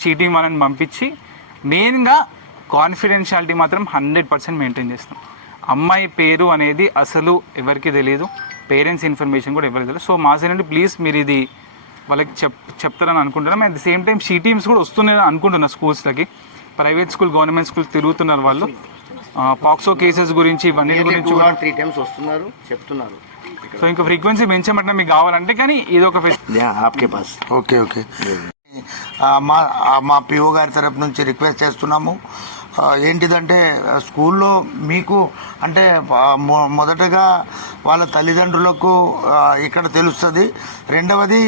Cheating వాళ్ళని పంపించి మెయిన్గా కాన్ఫిడెన్షియాలిటీ మాత్రం 100% మెయింటైన్ చేస్తాం. అమ్మాయి పేరు అనేది అసలు ఎవరికి తెలియదు, పేరెంట్స్ ఇన్ఫర్మేషన్ కూడా ఎవరికి తెలియదు. సో మా సైడ్ నుండి ప్లీజ్ మీరు ఇది వాళ్ళకి చెప్తారని అనుకుంటున్నాం. At the same time she teams కూడా వస్తున్నాయని అనుకుంటున్నారు స్కూల్స్లకి. ప్రైవేట్ స్కూల్, గవర్నమెంట్ స్కూల్ తిరుగుతున్నారు వాళ్ళు. పాక్సో కేసెస్ గురించి ఇవన్నీ గురించి 3 times వస్తున్నారు, చెప్తున్నారు. సో ఇంకా ఫ్రీక్వెన్సీ పెంచమంటే మీకు కావాలంటే, కానీ ఇది ఒక ఓకే ఓకే మా పిఓ గారి తరపు నుంచి రిక్వెస్ట్ చేస్తున్నాము. ఏంటిదంటే స్కూల్లో మీకు అంటే మొదటగా వాళ్ళ తల్లిదండ్రులకు ఇక్కడ తెలుస్తుంది, రెండవది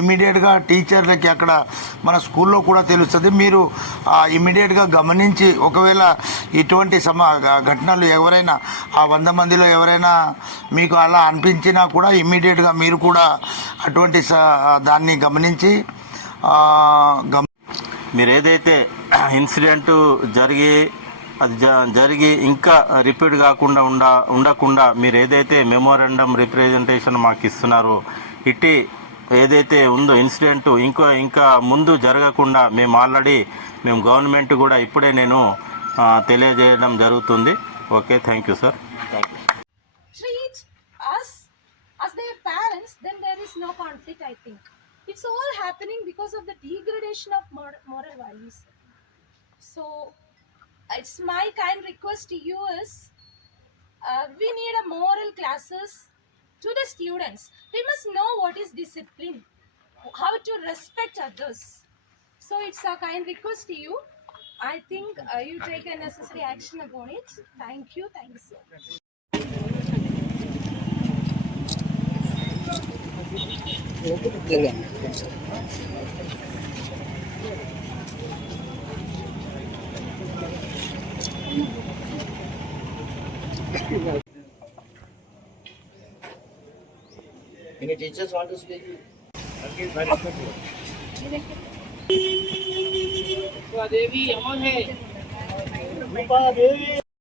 ఇమీడియట్గా టీచర్లకి అక్కడ మన స్కూల్లో కూడా తెలుస్తుంది. మీరు ఇమీడియట్గా గమనించి ఒకవేళ ఇటువంటి ఘటనలు ఎవరైనా ఆ 100 మందిలో ఎవరైనా మీకు అలా అనిపించినా కూడా ఇమీడియట్గా మీరు కూడా అటువంటి దాన్ని గమనించి మీరు ఏదైతే ఇన్సిడెంట్ జరిగి ఇంకా రిపీట్ కాకుండా ఉండకుండా మీరు ఏదైతే మెమోరాండం రిప్రజెంటేషన్ మాకు ఇస్తున్నారో, ఇట్టి ఏదైతే ఉందో ఇన్సిడెంట్ ఇంకా ముందు జరగకుండా మేము గవర్నమెంట్ కూడా ఇప్పుడే నేను తెలియజేయడం జరుగుతుంది. Okay, thank you sir. It's all happening because of the degradation of moral values. So it's my kind request to you is we need a moral classes to the students. We must know what is discipline, how to respect others. So it's a kind request to you. I think you take a necessary action upon it. Thank you so much. Any teachers want to speak? देवी अमर है।